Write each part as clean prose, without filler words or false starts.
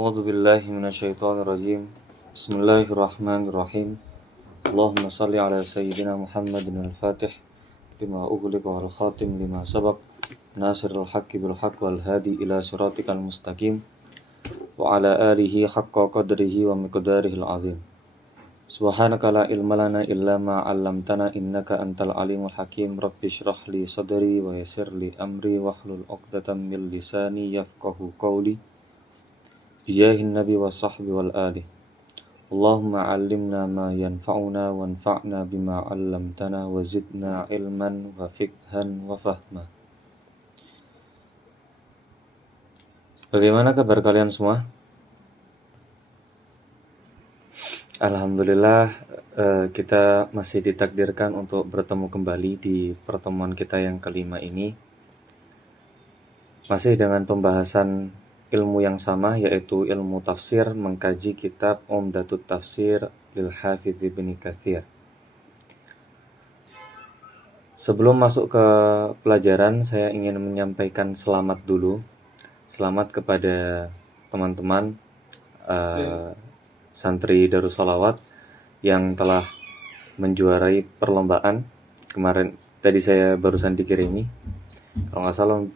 A'udzu billahi minasyaitonir rajim. Bismillahirrahmanirrahim. Allahumma shalli ala sayyidina Muhammadin al-Fatih lima ughliqa wal khatim lima sabaq nasirul haqqi bil haqq wal hadi ila siratikal mustaqim wa ala alihi haqqa qadrihi wa miqdarihil azim. Subhanaka la ilma lana illa ma 'allamtana innaka antal alimul hakim. Rabbi shrah li sadri wa yassir li amri wahlul 'uqdatam min lisani yafqahu qawli. Bijahin nabi wa sahbi wal ali. Allahumma 'allimna ma yanfa'una wanfa'na bima 'allamtana wa zidna ilman wa fiqhan wa fahma. Bagaimana kabar kalian semua? Alhamdulillah, kita masih ditakdirkan untuk bertemu kembali di pertemuan kita yang kelima ini. Masih dengan pembahasan ilmu yang sama, yaitu ilmu tafsir, mengkaji kitab Umdatut Tafsir lil Hafidz Ibnu Katsir. Sebelum masuk ke pelajaran, saya ingin menyampaikan selamat dulu. Selamat kepada teman-teman santri Darussolawat yang telah menjuarai perlombaan kemarin. Tadi saya barusan dikirimi, kalau nggak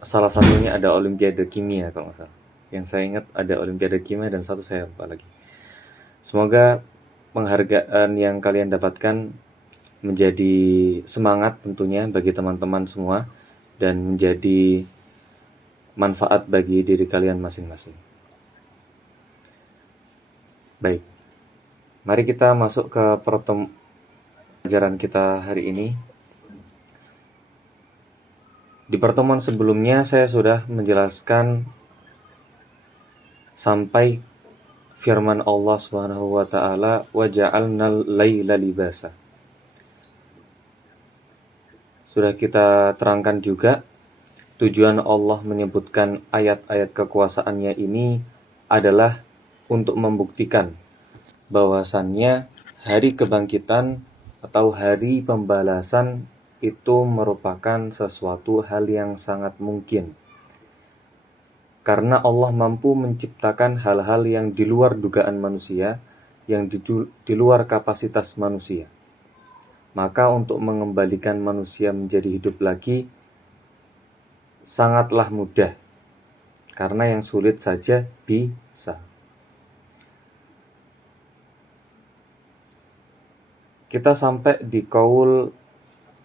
salah satunya ada Olimpiade Kimia kalau nggak salah. Yang saya ingat ada Olimpiade Kimia dan satu saya lupa lagi. Semoga penghargaan yang kalian dapatkan menjadi semangat tentunya bagi teman-teman semua dan menjadi manfaat bagi diri kalian masing-masing. Baik, mari kita masuk ke pelajaran kita hari ini. Di pertemuan sebelumnya saya sudah menjelaskan sampai firman Allah Subhanahu wa taala, "Wa ja'alnal laila libasa." Sudah kita terangkan juga tujuan Allah menyebutkan ayat-ayat kekuasaannya ini adalah untuk membuktikan bahwasannya hari kebangkitan atau hari pembalasan itu merupakan sesuatu hal yang sangat mungkin. Karena Allah mampu menciptakan hal-hal yang di luar dugaan manusia, yang di luar kapasitas manusia. Maka untuk mengembalikan manusia menjadi hidup lagi sangatlah mudah. Karena yang sulit saja bisa. Kita sampai di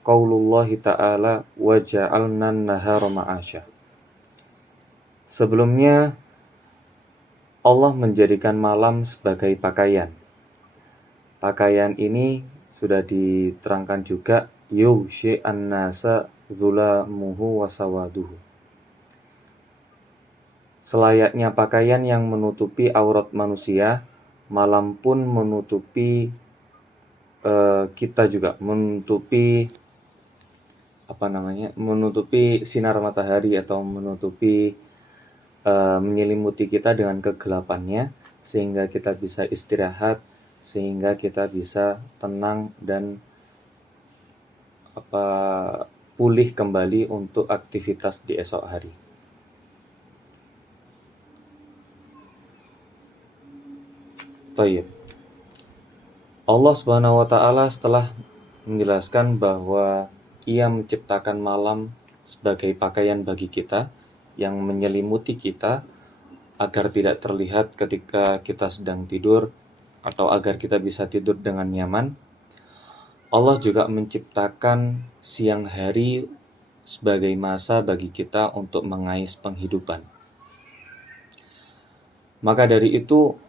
qaulullahi ta'ala wa ja'alna an-nahara ma'asya. Sebelumnya Allah menjadikan malam sebagai pakaian. Pakaian ini sudah diterangkan juga yughshi an-nasa dhulamuhu wa sawaduhu. Selayaknya pakaian yang menutupi aurat manusia, malam pun menutupi kita juga, menutupi sinar matahari atau menutupi menyelimuti kita dengan kegelapannya, sehingga kita bisa istirahat, sehingga kita bisa tenang dan pulih kembali untuk aktivitas di esok hari. Tayyib. Allah Subhanahu wa taala setelah menjelaskan bahwa Ia menciptakan malam sebagai pakaian bagi kita yang menyelimuti kita agar tidak terlihat ketika kita sedang tidur atau agar kita bisa tidur dengan nyaman. Allah juga menciptakan siang hari sebagai masa bagi kita untuk mengais penghidupan. Maka dari itu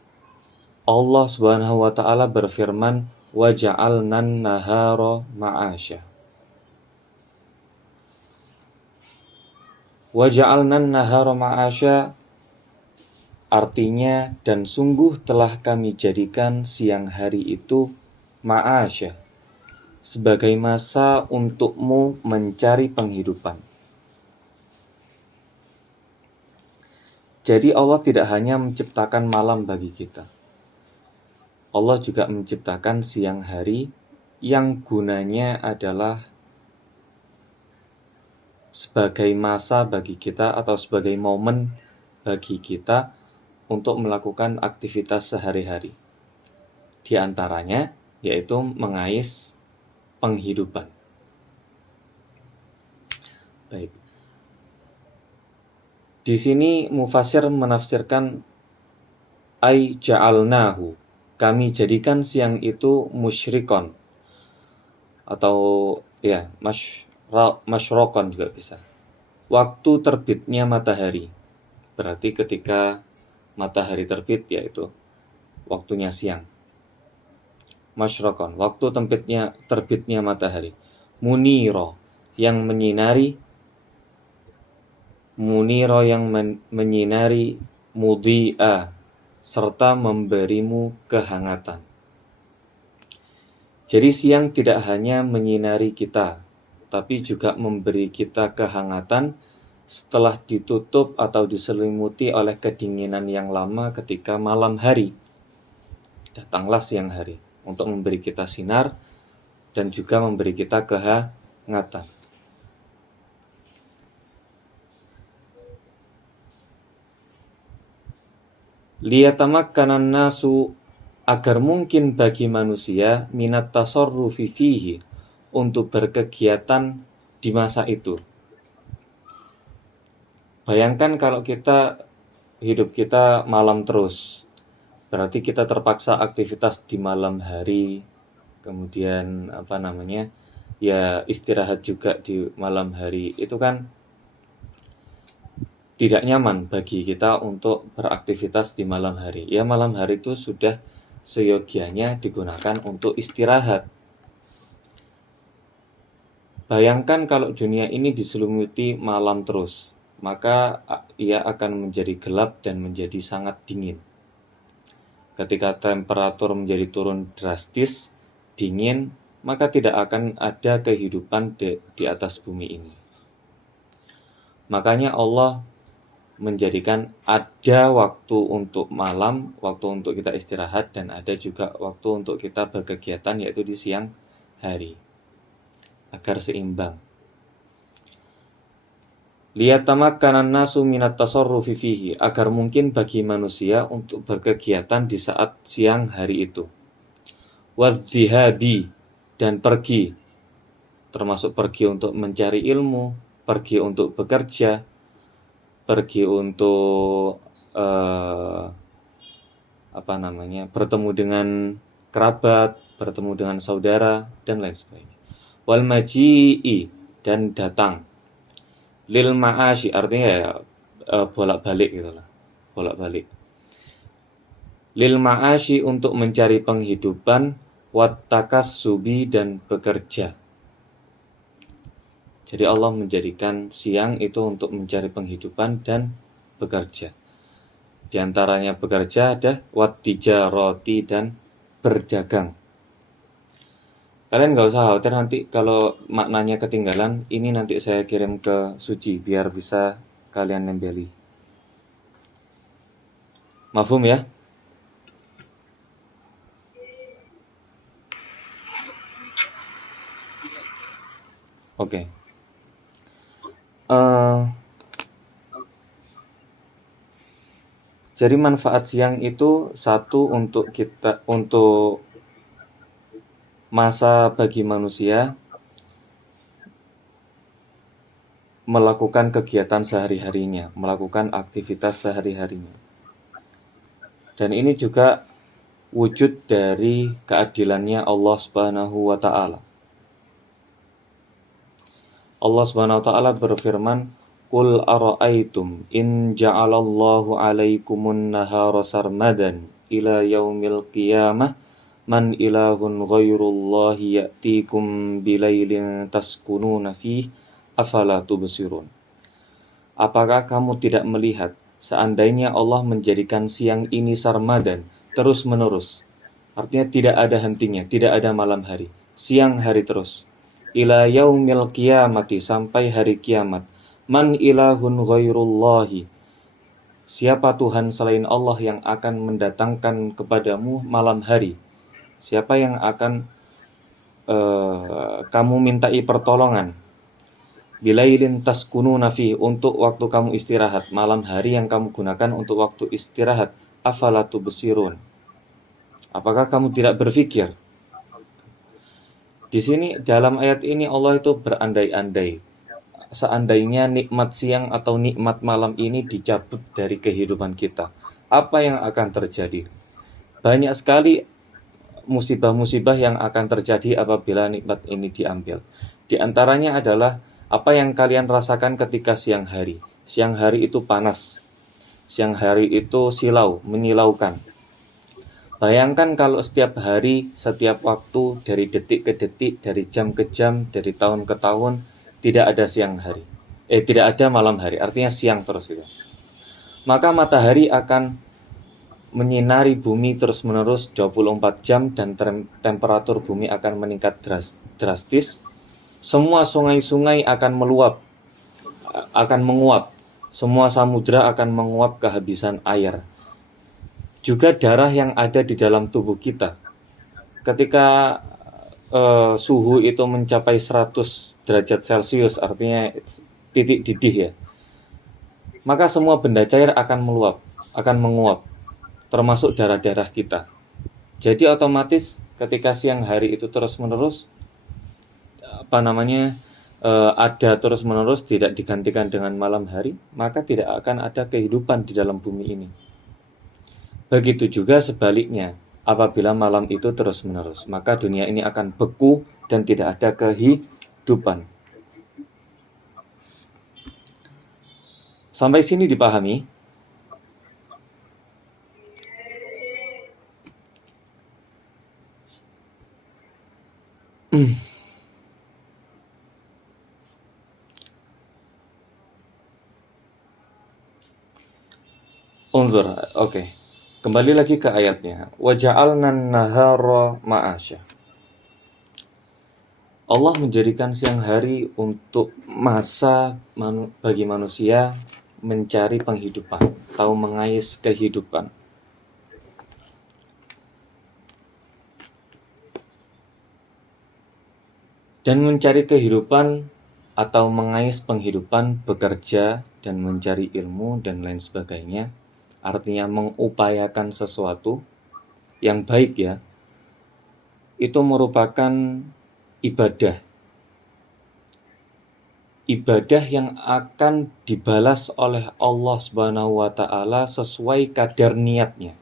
Allah Subhanahu wa taala berfirman, "Wa ja'alnan nahara ma'asya." Wa ja'alnan nahara ma'asya artinya, dan sungguh telah kami jadikan siang hari itu ma'asya, sebagai masa untukmu mencari penghidupan. Jadi Allah tidak hanya menciptakan malam bagi kita. Allah juga menciptakan siang hari yang gunanya adalah sebagai masa bagi kita atau sebagai momen bagi kita untuk melakukan aktivitas sehari-hari. Di antaranya yaitu mengais penghidupan. Baik. Di sini mufassir menafsirkan ai ja'alnahu, kami jadikan siang itu musyrikon, atau ya masyrokon juga bisa. Waktu terbitnya matahari, berarti ketika matahari terbit yaitu waktunya siang. Masyrokon, waktu terbitnya matahari. Muniro, yang menyinari. Muniro, yang menyinari. Mudhi'a, serta memberimu kehangatan. Jadi siang tidak hanya menyinari kita, tapi juga memberi kita kehangatan setelah ditutup atau diselimuti oleh kedinginan yang lama ketika malam hari. Datanglah siang hari untuk memberi kita sinar dan juga memberi kita kehangatan. Liyatamakkanan nasu, agar mungkin bagi manusia minat tasarrufi fihi, untuk berkegiatan di masa itu. Bayangkan kalau hidup kita malam terus, berarti kita terpaksa aktivitas di malam hari, kemudian ya istirahat juga di malam hari. Itu kan tidak nyaman bagi kita untuk beraktivitas di malam hari. Ya, malam hari itu sudah seyogianya digunakan untuk istirahat. Bayangkan kalau dunia ini diselimuti malam terus, maka ia akan menjadi gelap dan menjadi sangat dingin. Ketika temperatur menjadi turun drastis, dingin, maka tidak akan ada kehidupan di atas bumi ini. Makanya Allah menjadikan ada waktu untuk malam, waktu untuk kita istirahat, dan ada juga waktu untuk kita berkegiatan, yaitu di siang hari, agar seimbang. Liyatamakkanan nasu minat tasarrufi fihi, agar mungkin bagi manusia untuk berkegiatan di saat siang hari itu. Wadhihabi, dan pergi, termasuk pergi untuk mencari ilmu, pergi untuk bekerja, pergi untuk bertemu dengan kerabat, bertemu dengan saudara, dan lain sebagainya. Wal maji'i, dan datang. Lil ma'ashi, artinya ya bolak-balik gitulah, bolak-balik. Lil ma'ashi, untuk mencari penghidupan, wat takassubi, dan bekerja. Jadi Allah menjadikan siang itu untuk mencari penghidupan dan bekerja. Di antaranya bekerja ada wat tijarati, dan berdagang. Kalian gak usah khawatir nanti kalau maknanya ketinggalan, ini nanti saya kirim ke Suci biar bisa kalian nembeli. Mafhum ya? Oke. Jadi manfaat siang itu satu, untuk masa bagi manusia melakukan kegiatan sehari-harinya, melakukan aktivitas sehari-harinya. Dan ini juga wujud dari keadilannya Allah Subhanahu wa taala. Allah Subhanahu wa taala berfirman, "Qul ara'aitum in ja'alallahu 'alaikumun nahara sarmadan ila yaumil qiyamah man ilahun ghairullahi ya'tikum bilailin taskununa fihi afala tubsirun." Apakah kamu tidak melihat seandainya Allah menjadikan siang ini sarmadan, terus-menerus. Artinya tidak ada hentinya, tidak ada malam hari, siang hari terus. Ila yaumil qiyamati, sampai hari kiamat. Man ilahun ghairullahi, siapa Tuhan selain Allah yang akan mendatangkan kepadamu malam hari? Siapa yang akan kamu mintai pertolongan? bilailin taskununa fihi, untuk waktu kamu istirahat, malam hari yang kamu gunakan untuk waktu istirahat. Afala tubsirun, apakah kamu tidak berpikir? Di sini dalam ayat ini Allah itu berandai-andai, seandainya nikmat siang atau nikmat malam ini dicabut dari kehidupan kita, apa yang akan terjadi? Banyak sekali musibah-musibah yang akan terjadi apabila nikmat ini diambil. Di antaranya adalah apa yang kalian rasakan ketika siang hari. Siang hari itu panas. Siang hari itu silau, menyilaukan. Bayangkan kalau setiap hari, setiap waktu, dari detik ke detik, dari jam ke jam, dari tahun ke tahun, tidak ada siang hari. Tidak ada malam hari, artinya siang terus itu. Maka matahari akan menyinari bumi terus-menerus 24 jam dan temperatur bumi akan meningkat drastis. Semua sungai-sungai akan menguap. Semua samudra akan menguap kehabisan air. Juga darah yang ada di dalam tubuh kita. Ketika suhu itu mencapai 100 derajat Celcius, artinya titik didih ya, maka semua benda cair akan menguap, termasuk darah-darah kita. Jadi otomatis ketika siang hari itu terus-menerus ada terus-menerus, tidak digantikan dengan malam hari, maka tidak akan ada kehidupan di dalam bumi ini. Begitu juga sebaliknya, apabila malam itu terus-menerus, maka dunia ini akan beku dan tidak ada kehidupan. Sampai sini dipahami? Unzur, oke. Kembali lagi ke ayatnya. Waja'alnan nahara ma'asya. Allah menjadikan siang hari untuk masa bagi manusia mencari penghidupan, atau mengais kehidupan. Dan mencari kehidupan atau mengais penghidupan, bekerja dan mencari ilmu dan lain sebagainya, artinya mengupayakan sesuatu yang baik ya, itu merupakan ibadah. Ibadah yang akan dibalas oleh Allah Subhanahu wa Ta'ala sesuai kadar niatnya.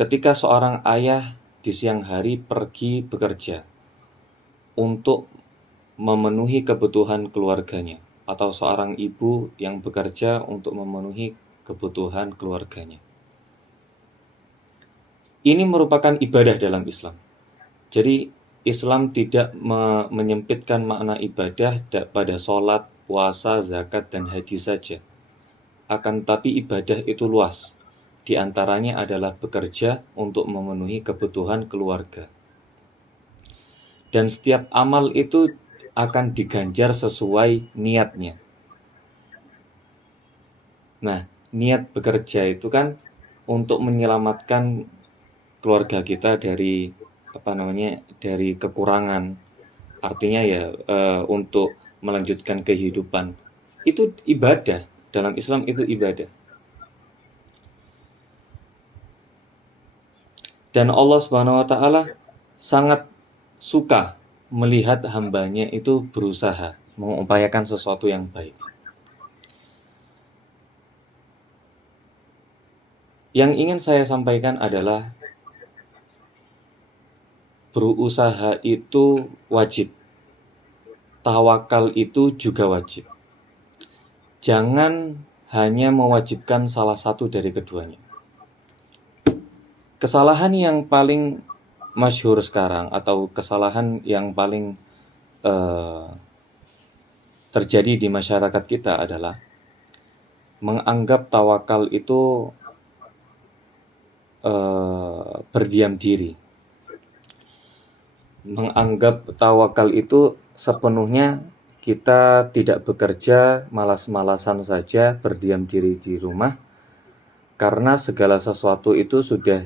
Ketika seorang ayah di siang hari pergi bekerja untuk memenuhi kebutuhan keluarganya, atau seorang ibu yang bekerja untuk memenuhi kebutuhan keluarganya, ini merupakan ibadah dalam Islam. Jadi Islam tidak menyempitkan makna ibadah pada sholat, puasa, zakat, dan haji saja. Akan tetapi ibadah itu luas. Di antaranya adalah bekerja untuk memenuhi kebutuhan keluarga. Dan setiap amal itu akan diganjar sesuai niatnya. Nah, niat bekerja itu kan untuk menyelamatkan keluarga kita dari dari kekurangan. Artinya ya untuk melanjutkan kehidupan. Itu ibadah. Dalam Islam itu ibadah. Dan Allah Subhanahu wa Ta'ala sangat suka melihat hambanya itu berusaha mengupayakan sesuatu yang baik. Yang ingin saya sampaikan adalah berusaha itu wajib. Tawakal itu juga wajib. Jangan hanya mewajibkan salah satu dari keduanya. Kesalahan yang paling masyhur sekarang, atau kesalahan yang paling terjadi di masyarakat kita adalah menganggap tawakal itu berdiam diri. Menganggap tawakal itu sepenuhnya kita tidak bekerja, malas-malasan saja, berdiam diri di rumah, karena segala sesuatu itu sudah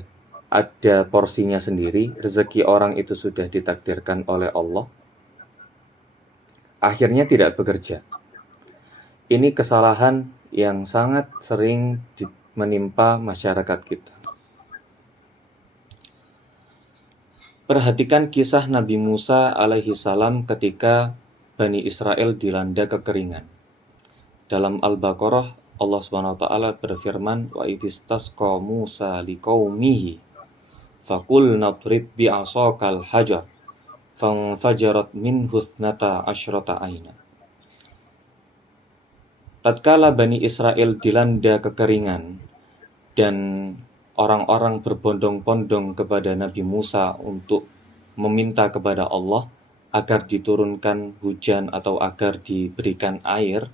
ada porsinya sendiri, rezeki orang itu sudah ditakdirkan oleh Allah. akhirnya tidak bekerja. Ini kesalahan yang sangat sering menimpa masyarakat kita. Perhatikan kisah Nabi Musa alaihi salam ketika Bani Israel dilanda kekeringan. Dalam Al-Baqarah, Allah Subhanahu wa taala berfirman, "Wa idistasqa Musa liqaumihi faqul nadrib bi'asaqal hajar fanfajarat minhu ithnata asyrata aina." Tatkala Bani Israel dilanda kekeringan dan orang-orang berbondong-bondong kepada Nabi Musa untuk meminta kepada Allah agar diturunkan hujan atau agar diberikan air,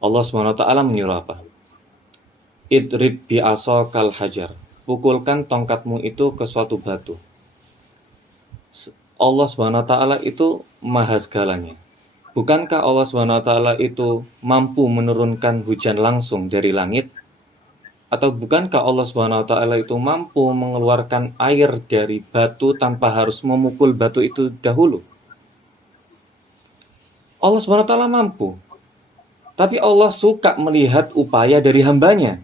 Allah SWT menyuruh apa? Idrib bi'asaqal hajar. Pukulkan tongkatmu itu ke suatu batu. Allah SWT itu maha segalanya. Bukankah Allah SWT itu mampu menurunkan hujan langsung dari langit? Atau bukankah Allah SWT itu mampu mengeluarkan air dari batu tanpa harus memukul batu itu dahulu? Allah SWT mampu. Tapi Allah suka melihat upaya dari hambanya.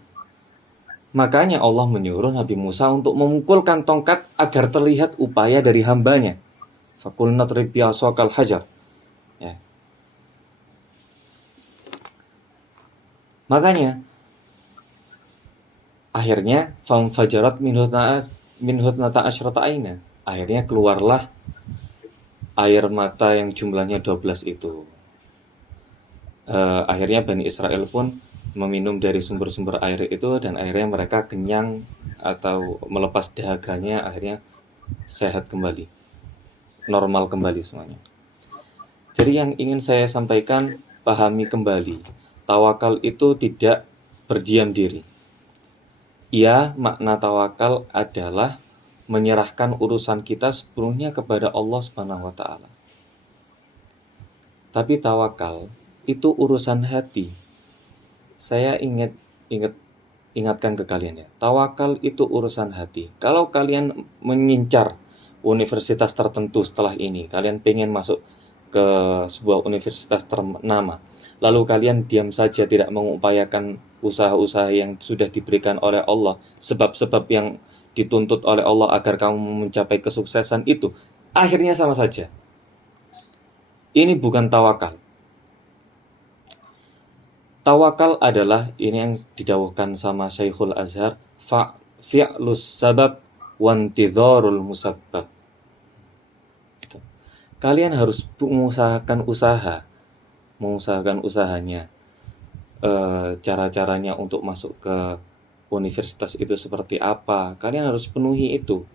Makanya Allah menyuruh Nabi Musa untuk memukulkan tongkat agar terlihat upaya dari hambanya. Faqul nadrib bi'asaqal hajar. Ya. Makanya akhirnya famfajarat minhutnata asyrata aina. Akhirnya keluarlah air mata yang jumlahnya 12 itu. Akhirnya Bani Israel pun meminum dari sumber-sumber air itu dan akhirnya mereka kenyang atau melepas dahaganya, akhirnya sehat kembali, normal kembali semuanya. Jadi yang ingin saya sampaikan, pahami kembali, tawakal itu tidak berdiam diri. Ya, makna tawakal adalah menyerahkan urusan kita sepenuhnya kepada Allah Subhanahu wa taala. Tapi tawakal itu urusan hati. Saya ingatkan ke kalian ya. Tawakal itu urusan hati. Kalau kalian mengincar universitas tertentu setelah ini, kalian pengen masuk ke sebuah universitas ternama, lalu kalian diam saja tidak mengupayakan usaha-usaha yang sudah diberikan oleh Allah, sebab-sebab yang dituntut oleh Allah agar kamu mencapai kesuksesan itu, akhirnya sama saja. Ini bukan tawakal. Tawakal adalah ini yang didawuhkan sama Syekhul Azhar, fi'lus sabab wantidharul musabbab. Kalian harus mengusahakan usahanya. Cara-caranya untuk masuk ke universitas itu seperti apa. Kalian harus penuhi itu.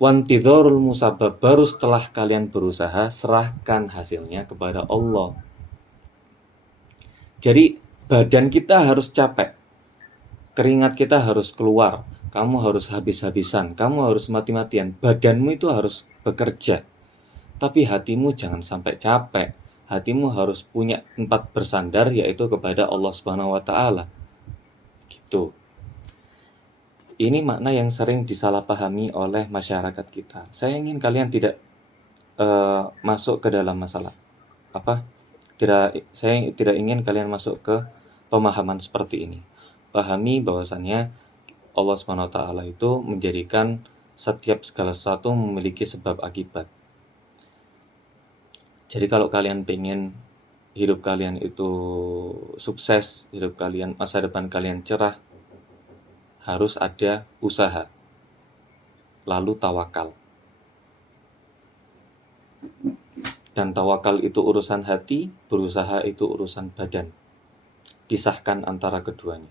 Wantidharul musabbab, baru setelah kalian berusaha, serahkan hasilnya kepada Allah. Jadi badan kita harus capek, keringat kita harus keluar, kamu harus habis-habisan, kamu harus mati-matian, badanmu itu harus bekerja. Tapi hatimu jangan sampai capek, hatimu harus punya tempat bersandar, yaitu kepada Allah Subhanahu wa taala. Gitu. Ini makna yang sering disalahpahami oleh masyarakat kita. Saya ingin kalian tidak masuk ke dalam masalah. Saya tidak ingin kalian masuk ke pemahaman seperti ini. Pahami bahwasannya Allah Subhanahu wa taala itu menjadikan setiap segala sesuatu memiliki sebab akibat. Jadi kalau kalian pengen hidup kalian itu sukses, hidup kalian, masa depan kalian cerah, harus ada usaha. Lalu tawakal. Dan tawakal itu urusan hati, berusaha itu urusan badan. Pisahkan antara keduanya.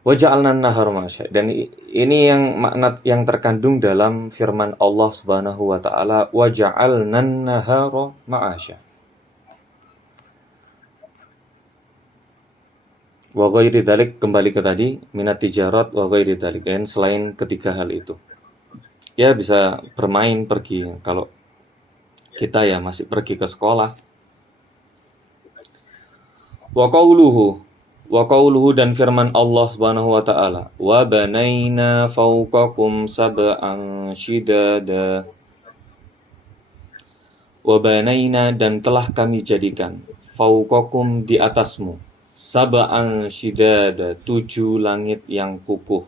Waja'alna an-nahara ma'asya. Dan ini yang makna yang terkandung dalam firman Allah Subhanahu wa taala, waja'alna an-nahara ma'asya. Wa ghairi dzalik, kembali ke tadi, minat tijarat wa ghairi dzalik, dan selain ketiga hal itu. Ya bisa bermain, pergi, kalau kita ya masih pergi ke sekolah. Wa qauluhu dan firman Allah Subhanahu wa taala, wa banaina fawqakum sab'an shidada. Wabanaina dan telah kami jadikan fauqakum di atasmu sab'an shidada 7 langit yang kukuh.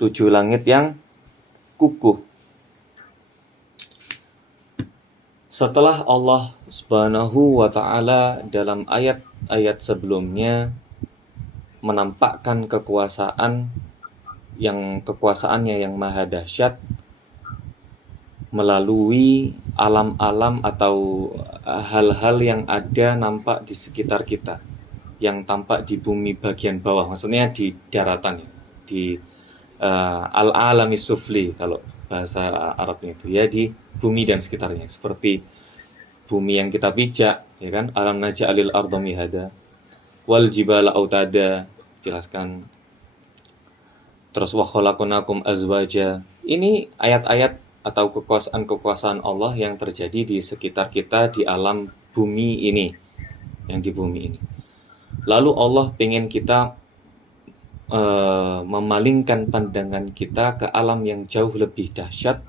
7 langit yang kukuh. Setelah Allah Subhanahu wa ta'ala dalam ayat-ayat sebelumnya menampakkan kekuasaannya yang maha dahsyat melalui alam-alam atau hal-hal yang ada nampak di sekitar kita, yang tampak di bumi bagian bawah, maksudnya di daratan, di al-alami sufli kalau bahasa Arabnya itu, ya di bumi dan sekitarnya, seperti bumi yang kita pijak, ya kan, alam naj'alil arda mihada wal jibala autada, jelaskan. Terus wa khalaqnakum azwaja. Ini ayat-ayat atau kekuasaan-kekuasaan Allah yang terjadi di sekitar kita di alam bumi ini, yang di bumi ini. Lalu Allah pengen kita memalingkan pandangan kita ke alam yang jauh lebih dahsyat,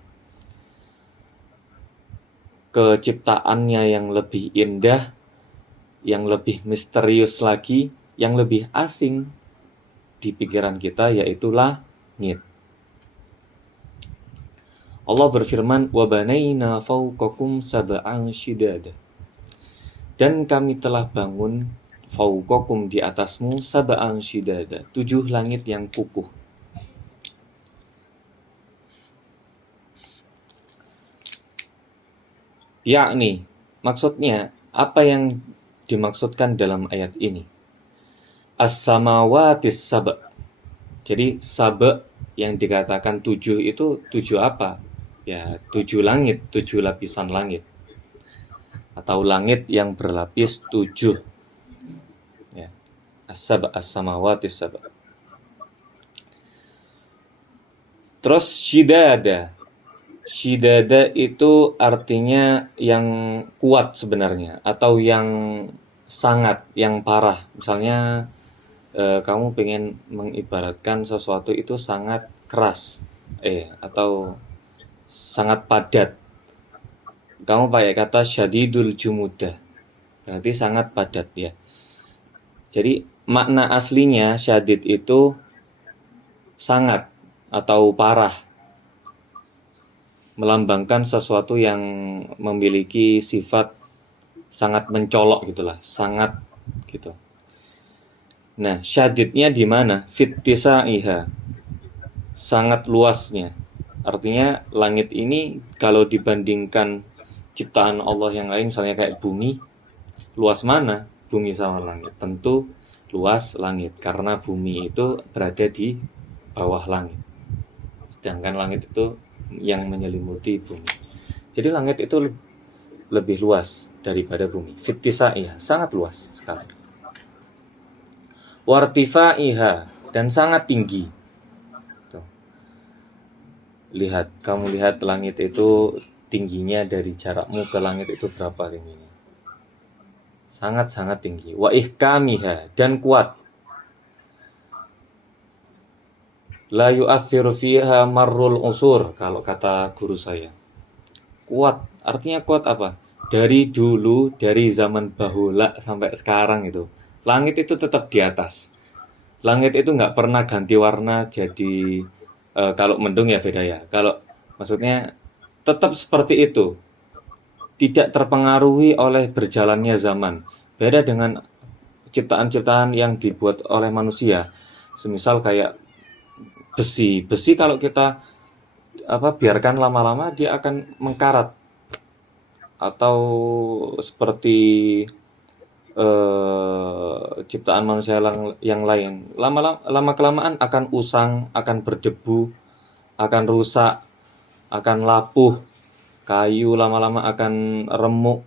ke ciptaannya yang lebih indah, yang lebih misterius lagi, yang lebih asing di pikiran kita, yaitu langit. Allah berfirman, وَبَنَيْنَا فَوْقَكُمْ سَبْعًا شِدَادًا, dan kami telah bangun fauqakum di atasmu sab'an shidada 7 langit yang kukuh. Yakni, maksudnya apa yang dimaksudkan dalam ayat ini? As-samawatis sab'. Jadi sab' yang dikatakan 7 itu 7 apa? Ya, 7 langit, 7 lapisan langit. Atau langit yang berlapis 7. Ya. As-sab' as-samawatis sab'. Terus shidada. Shidada itu artinya yang kuat sebenarnya, atau yang sangat, yang parah. Misalnya kamu pengen mengibaratkan sesuatu itu sangat keras, atau sangat padat. Kamu pakai kata syadidul jumudah, berarti sangat padat ya. Jadi makna aslinya syadid itu sangat atau parah, melambangkan sesuatu yang memiliki sifat sangat mencolok gitulah, sangat gitu. Nah, syadidnya di mana? Fittisaiha, sangat luasnya. Artinya langit ini kalau dibandingkan ciptaan Allah yang lain, misalnya kayak bumi, luas mana bumi sama langit? Tentu luas langit, karena bumi itu berada di bawah langit, sedangkan langit itu yang menyelimuti bumi. Jadi langit itu lebih luas daripada bumi. Fittisaiha, sangat luas sekali. Wartifaiha, dan sangat tinggi. Kamu lihat langit itu tingginya dari jarakmu ke langit itu berapa tingginya? Sangat-sangat tinggi. Wa ihkamiha, dan kuat. La yu'athir fiha marrul usur, kalau kata guru saya. Kuat, artinya kuat apa? Dari dulu, dari zaman bahula sampai sekarang itu, langit itu tetap di atas. Langit itu nggak pernah ganti warna jadi kalau mendung ya beda ya. Kalau maksudnya tetap seperti itu, tidak terpengaruhi oleh berjalannya zaman. Beda dengan ciptaan-ciptaan yang dibuat oleh manusia. Semisal kayak besi kalau kita biarkan lama-lama dia akan mengkarat. Atau seperti ciptaan manusia yang lain, lama kelamaan akan usang, akan berdebu, akan rusak, akan lapuh. Kayu lama-lama akan remuk,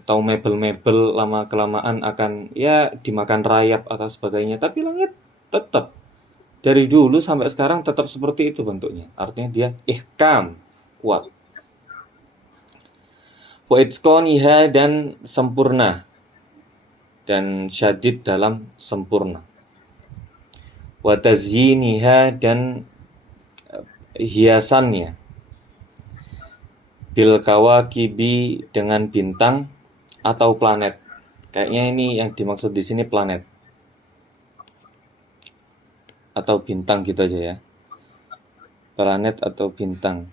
atau mebel-mebel lama kelamaan akan ya dimakan rayap atau sebagainya. Tapi langit tetap dari dulu sampai sekarang tetap seperti itu bentuknya. Artinya dia ihkam, kuat. Wa itqaniha, dan sempurna, dan syadid dalam sempurna. Wa tazyiniha, dan hiasannya. bil kawakibi dengan bintang atau planet. Kayaknya ini yang dimaksud di sini planet atau bintang gitu aja ya. Planet atau bintang.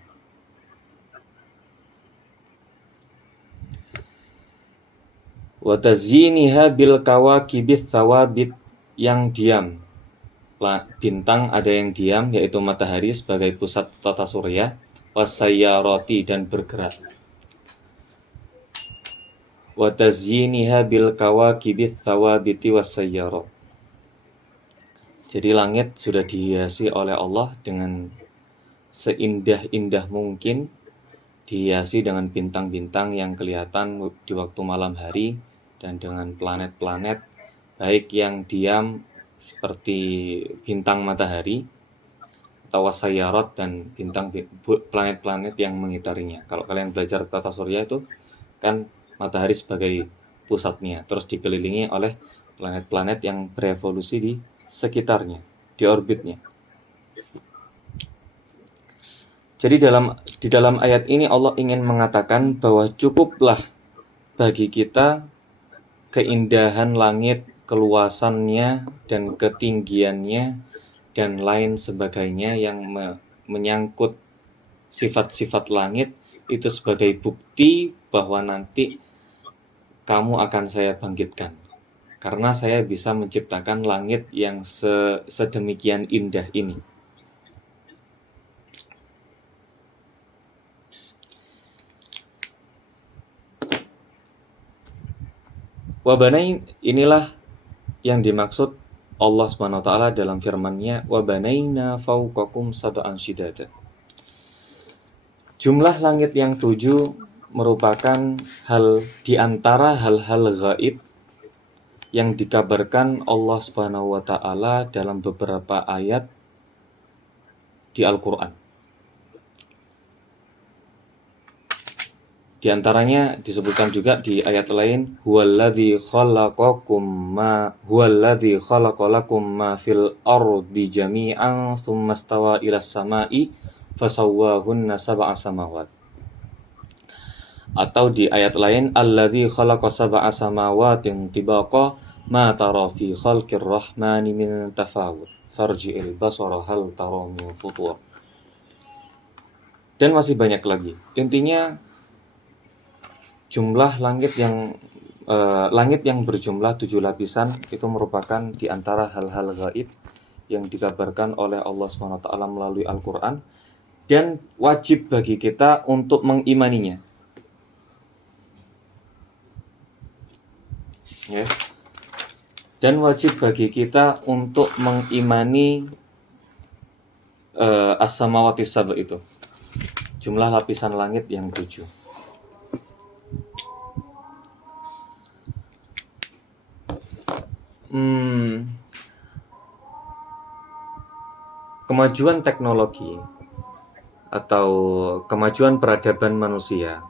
Wa tazyiniha bil kawakibits thawabit, yang diam. Bintang ada yang diam, yaitu matahari sebagai pusat tata surya, wasayyarati, dan bergerak. Wa tazyiniha bil kawakibits thawabiti wasayyarat. Jadi langit sudah dihiasi oleh Allah dengan seindah-indah mungkin, dihiasi dengan bintang-bintang yang kelihatan di waktu malam hari, dan dengan planet-planet baik yang diam seperti bintang matahari atau wasayyarat dan bintang planet-planet yang mengitarinya. Kalau kalian belajar tata surya itu kan matahari sebagai pusatnya, terus dikelilingi oleh planet-planet yang berevolusi di sekitarnya, di orbitnya. Jadi di dalam ayat ini Allah ingin mengatakan bahwa cukuplah bagi kita keindahan langit, keluasannya dan ketinggiannya dan lain sebagainya yang menyangkut sifat-sifat langit itu sebagai bukti bahwa nanti kamu akan saya bangkitkan. Karena saya bisa menciptakan langit yang sedemikian indah ini. Wabanai, inilah yang dimaksud Allah SWT dalam firman-Nya, wabanaina fawqakum sab'an shidada. Jumlah langit yang 7 merupakan hal di antara hal-hal gaib yang dikabarkan Allah SWT dalam beberapa ayat di Al-Qur'an. Di antaranya disebutkan juga di ayat lain, huwallazi khalaqakum ma fil ardi jami'an tsumma stawa ilas sama'i fasawwahunna sab'a samawat. Atau di ayat lain, allazi khalaqa sab'a samawatin tibaqa ma tara fi khalqir rahmani min tafawut farji'il basara hal tara min futur. Dan masih banyak lagi. Intinya jumlah langit yang berjumlah 7 lapisan itu merupakan di antara hal-hal gaib yang dikabarkan oleh Allah SWT melalui Al-Quran, dan wajib bagi kita untuk mengimaninya. Ya. Dan wajib bagi kita untuk mengimani as-samawati sab' itu, jumlah lapisan langit yang 7. Kemajuan teknologi atau kemajuan peradaban manusia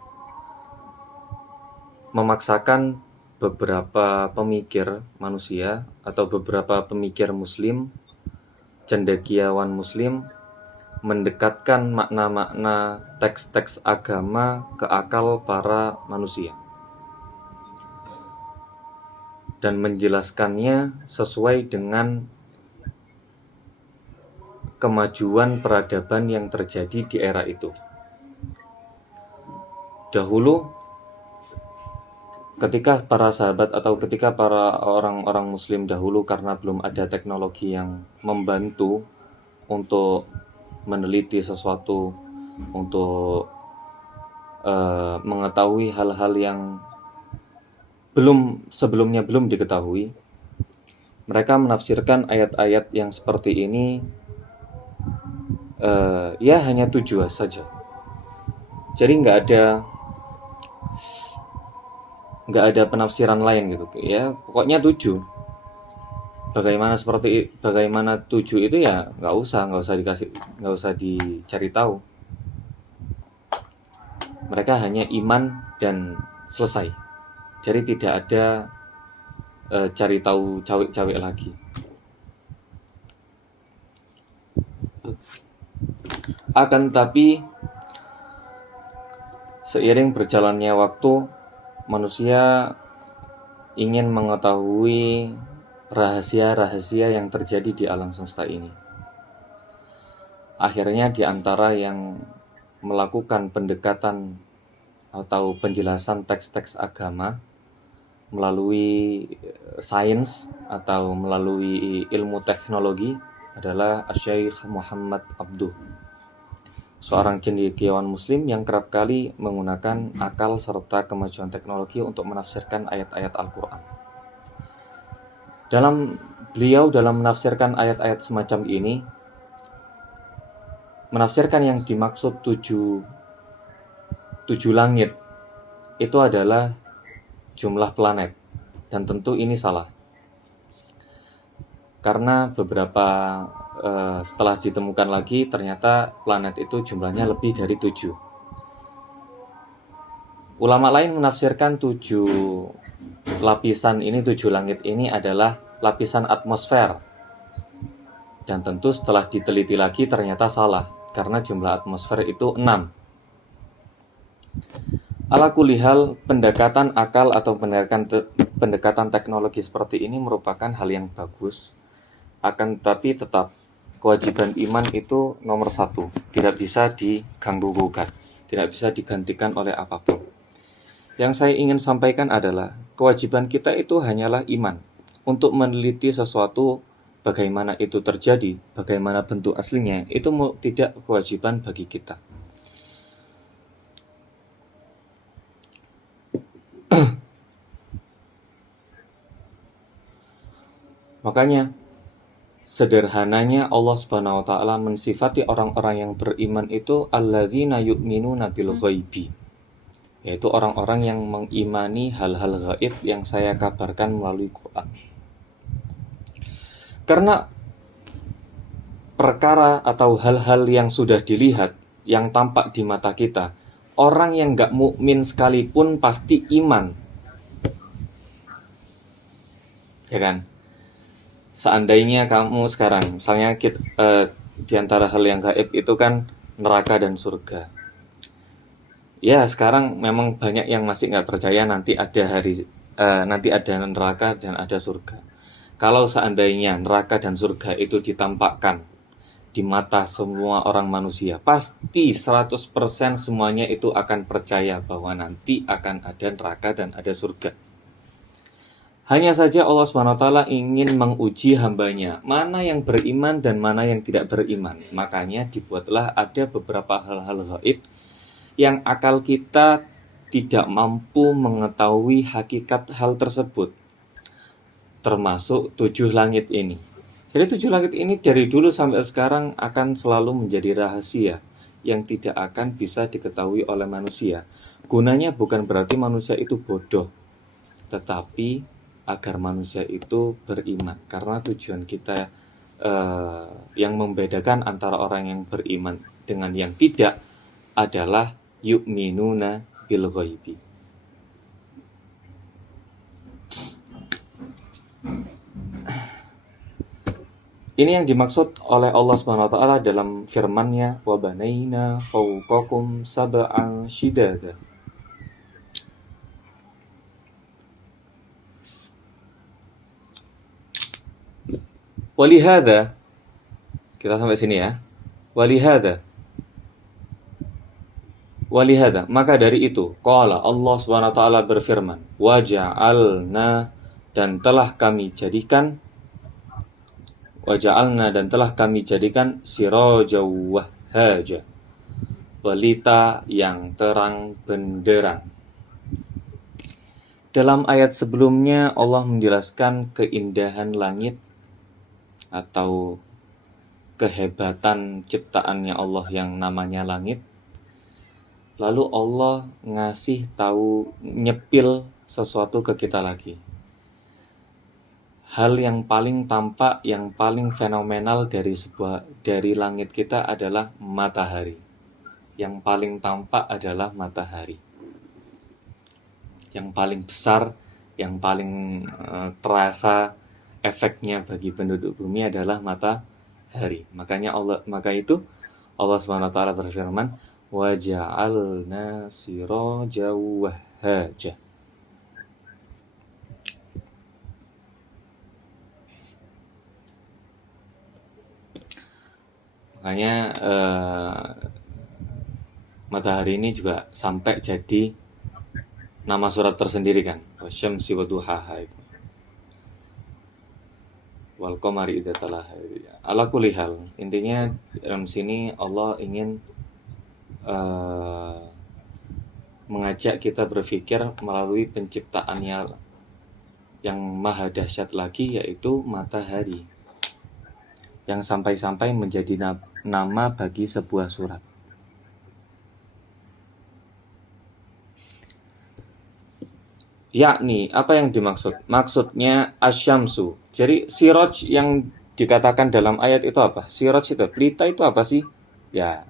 memaksakan beberapa pemikir manusia atau beberapa pemikir muslim, cendekiawan muslim, mendekatkan makna-makna teks-teks agama ke akal para manusia dan menjelaskannya sesuai dengan kemajuan peradaban yang terjadi di era itu. Dahulu, ketika para sahabat atau ketika para orang-orang muslim dahulu, karena belum ada teknologi yang membantu untuk meneliti sesuatu, untuk mengetahui hal-hal yang sebelumnya belum diketahui, mereka menafsirkan ayat-ayat yang seperti ini ya hanya 7 saja. Jadi nggak ada penafsiran lain gitu ya, pokoknya 7. Bagaimana 7 itu ya nggak usah dicari tahu. Mereka hanya iman dan selesai. Jadi tidak ada cari tahu cawik-cawik lagi. Akan tetapi Seiring berjalannya waktu, manusia ingin mengetahui rahasia-rahasia yang terjadi di alam semesta ini. Akhirnya di antara yang melakukan pendekatan atau penjelasan teks-teks agama melalui sains atau melalui ilmu teknologi adalah Syekh Muhammad Abduh, seorang cendekiawan muslim yang kerap kali menggunakan akal serta kemajuan teknologi untuk menafsirkan ayat-ayat Al-Quran. Beliau dalam menafsirkan ayat-ayat semacam ini, menafsirkan yang dimaksud tujuh langit itu adalah jumlah planet, dan tentu ini salah. Karena setelah ditemukan lagi, ternyata planet itu jumlahnya lebih dari 7. Ulama lain menafsirkan 7 lapisan ini, 7 langit ini adalah lapisan atmosfer. Dan tentu setelah diteliti lagi ternyata salah, karena jumlah atmosfer itu 6. Ala kulihal, pendekatan akal atau pendekatan teknologi seperti ini merupakan hal yang bagus. Akan tetapi tetap kewajiban iman itu nomor 1, tidak bisa diganggu-gugat, tidak bisa digantikan oleh apapun. Yang saya ingin sampaikan adalah kewajiban kita itu hanyalah iman, untuk meneliti sesuatu, bagaimana itu terjadi, bagaimana bentuk aslinya, itu tidak kewajiban bagi kita. Makanya sederhananya Allah Subhanahu wa taala mensifati orang-orang yang beriman itu alladzina yu'minuna bil ghaibi, yaitu orang-orang yang mengimani hal-hal gaib yang saya kabarkan melalui Quran. Karena perkara atau hal-hal yang sudah dilihat, yang tampak di mata kita, orang yang gak mukmin sekalipun pasti iman, ya kan? Seandainya kamu sekarang, misalnya di antara hal yang gaib itu kan neraka dan surga. Ya, sekarang memang banyak yang masih nggak percaya nanti ada neraka dan ada surga. Kalau seandainya neraka dan surga itu ditampakkan di mata semua orang manusia, pasti 100% semuanya itu akan percaya bahwa nanti akan ada neraka dan ada surga. Hanya saja Allah SWT ingin menguji hambanya, mana yang beriman dan mana yang tidak beriman. Makanya dibuatlah ada beberapa hal-hal gaib yang akal kita tidak mampu mengetahui hakikat hal tersebut. Termasuk 7 langit ini. Jadi 7 langit ini dari dulu sampai sekarang akan selalu menjadi rahasia yang tidak akan bisa diketahui oleh manusia. Gunanya bukan berarti manusia itu bodoh, tetapi agar manusia itu beriman. Karena tujuan kita yang membedakan antara orang yang beriman dengan yang tidak adalah yu'minuna bil ghaibi. Ini yang dimaksud oleh Allah Subhanahu wa taala dalam firman-Nya, wa banaina fawqakum sab'an shidada. Walihada, kita sampai sini ya. Walihada, maka dari itu, qala Allah SWT berfirman, waja'alna, dan telah kami jadikan sirajaw wahhaja, pelita yang terang benderang. Dalam ayat sebelumnya Allah menjelaskan keindahan langit atau kehebatan ciptaannya Allah yang namanya langit. Lalu Allah ngasih tahu, nyepil sesuatu ke kita lagi. Hal yang paling tampak, yang paling fenomenal dari langit kita adalah matahari. Yang paling tampak adalah matahari. Yang paling besar, yang paling terasa efeknya bagi penduduk bumi adalah matahari. Maka itu Allah SWT berfirman, wa ja'alna sirajan wahhaja. Makanya matahari ini juga sampai jadi nama surat tersendiri kan, wasyamsi waduhaha itu, wal qamari idza talaha. Ala kulli hal, intinya dalam sini Allah ingin mengajak kita berpikir melalui penciptaannya yang maha dahsyat lagi, yaitu matahari, yang sampai-sampai menjadi nama bagi sebuah surat. Yakni, apa yang dimaksud? Maksudnya asyamsu. Jadi siraj yang dikatakan dalam ayat itu apa? Siraj itu, pelita itu apa sih? Ya,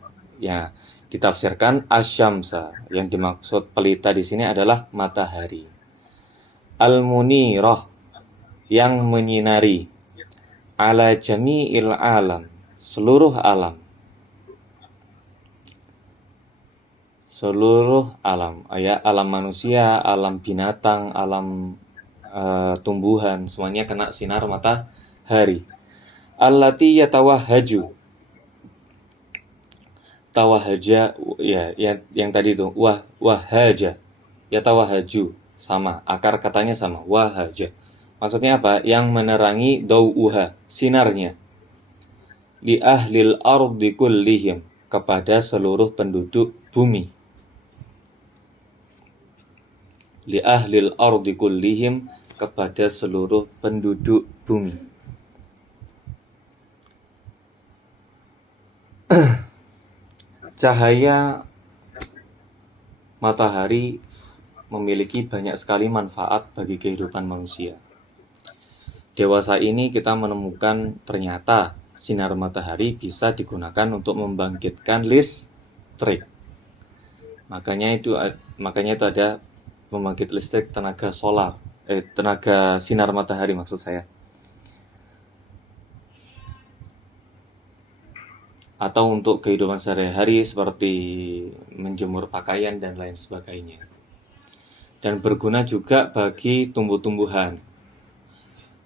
ditafsirkan asyamsa. Yang dimaksud pelita di sini adalah matahari. Al-munirah, yang menyinari. Ala jami'il alam, seluruh alam. Seluruh alam, ya, alam manusia, alam binatang, alam tumbuhan, semuanya kena sinar matahari. Allati yatawahhaju, tawahaja, ya, yang tadi itu wahhaja, yatawahhaju, sama, akar katanya sama, wahhaja. Maksudnya apa? Yang menerangi dau'uha, sinarnya. Li ahlil ardi kullihim, kepada seluruh penduduk bumi. Li ahlil ardi kullihim, kepada seluruh penduduk bumi. Cahaya matahari memiliki banyak sekali manfaat bagi kehidupan manusia. Dewasa ini kita menemukan ternyata sinar matahari bisa digunakan untuk membangkitkan listrik. Makanya itu ada pembangkit listrik tenaga solar, tenaga sinar matahari maksud saya. Atau untuk kehidupan sehari-hari seperti menjemur pakaian dan lain sebagainya. Dan berguna juga bagi tumbuh-tumbuhan.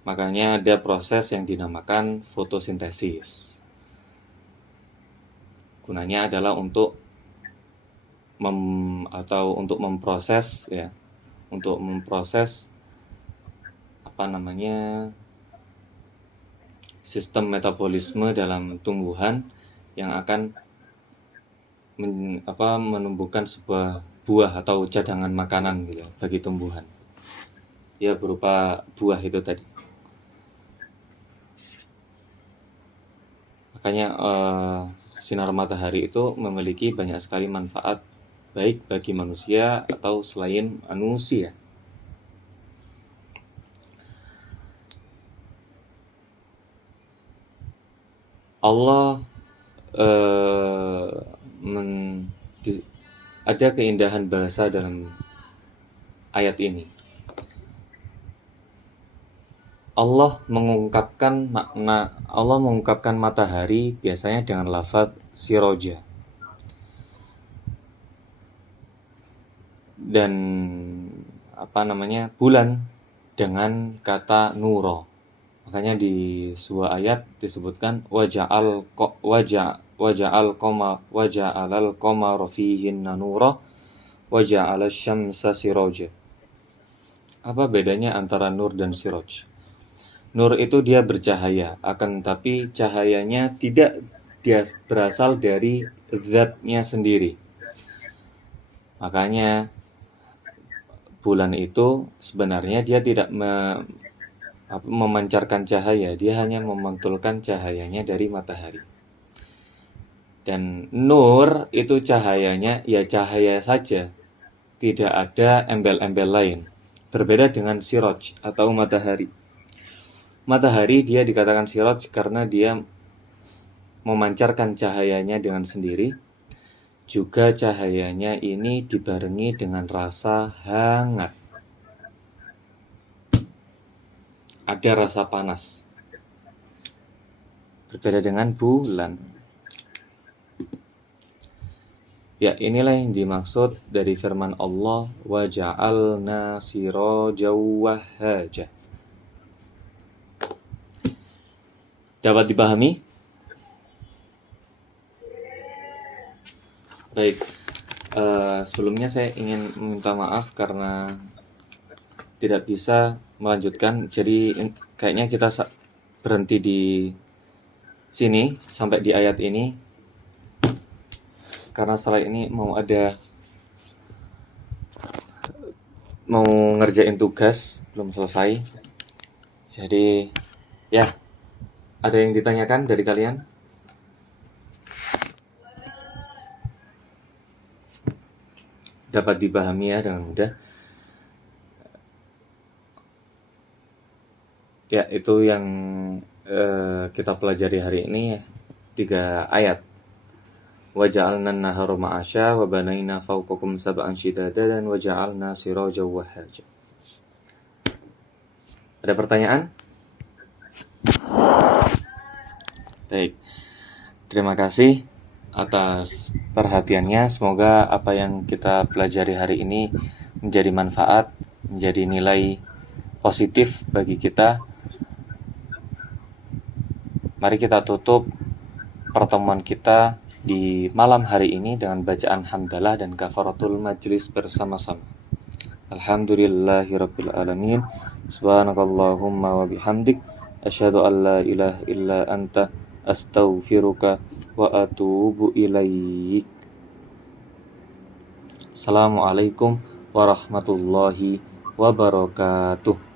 Makanya ada proses yang dinamakan fotosintesis. Gunanya adalah untuk memproses, ya, untuk memproses sistem metabolisme dalam tumbuhan yang akan menumbuhkan sebuah buah atau cadangan makanan gitu bagi tumbuhan. Ya, berupa buah itu tadi. Makanya sinar matahari itu memiliki banyak sekali manfaat, baik bagi manusia atau selain manusia. Allah ada keindahan bahasa dalam ayat ini. Allah mengungkapkan matahari biasanya dengan lafaz siroja, dan bulan dengan kata nuro. Makanya di sebuah ayat disebutkan waja'al qamara fihinna nura waja'al syamsa siroja. Apa bedanya antara nur dan siroj? Nur itu dia bercahaya, akan tetapi cahayanya tidak berasal dari zatnya sendiri. Makanya bulan itu sebenarnya dia tidak memancarkan cahaya, dia hanya memantulkan cahayanya dari matahari. Dan nur itu cahayanya ya cahaya saja, tidak ada embel-embel lain. Berbeda dengan siroj atau matahari. Matahari dia dikatakan siroj karena dia memancarkan cahayanya dengan sendiri. Juga cahayanya ini dibarengi dengan rasa hangat. Ada rasa panas. Berbeda dengan bulan. Ya, inilah yang dimaksud dari firman Allah, wa ja'alna sirajaw wahhaja. Dapat dipahami? Baik. Sebelumnya saya ingin meminta maaf karena tidak bisa melanjutkan. Jadi kayaknya kita berhenti di sini sampai di ayat ini, karena setelah ini mau ngerjain tugas belum selesai. Jadi ya, ada yang ditanyakan dari kalian? Dapat dipahami ya dengan mudah. Ya, itu yang kita pelajari hari ini, 3 ayat. Wa ja'alna an-nahara ma'asya wa banayna fawqakum sab'an shidada wa ja'alna sirajan wahhaja. Ada pertanyaan? Baik. Terima kasih atas perhatiannya. Semoga apa yang kita pelajari hari ini menjadi manfaat, menjadi nilai positif bagi kita. Mari kita tutup pertemuan kita di malam hari ini dengan bacaan hamdalah dan kafaratul majlis bersama-sama. Alhamdulillahirabbil alamin. Subhanakallahumma wa bihamdik asyhadu an la ilaha illa anta astaghfiruka wa atubu ilaik. Assalamualaikum warahmatullahi wabarakatuh.